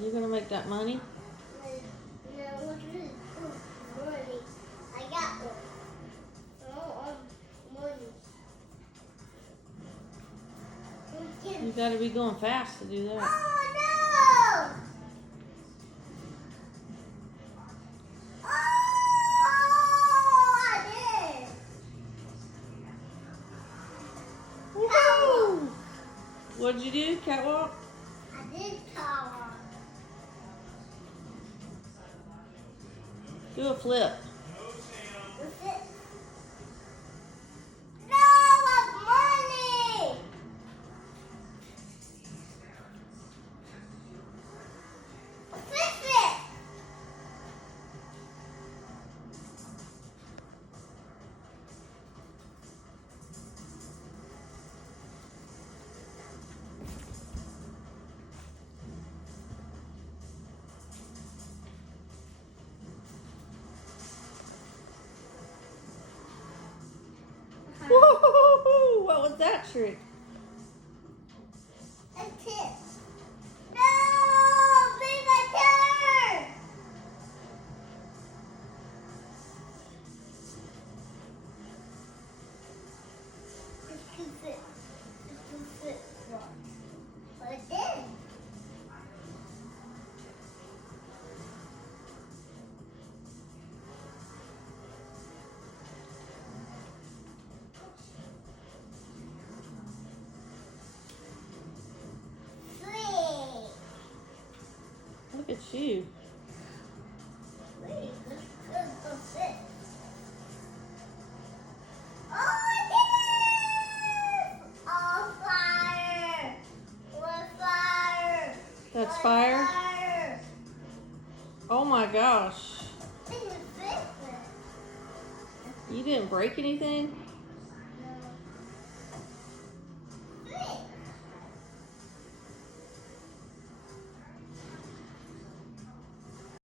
You gonna make that money? No, what is money? I got one. No, money. You gotta be going fast to do that. Oh no! Oh, I did. Woohoo! What'd you do? Catwalk? I did tower. Do a flip. What's it? No, I want money. Fix it. Woohoo! What was that trick? A tip. No, be my turn. It's too thick. It's too thick. But it did. Three. Look at you. Wait, let's go fit. Oh, I did it! Oh, fire! What fire? That's What fire? Fire! Oh my gosh. I didn't fix it. You didn't break anything?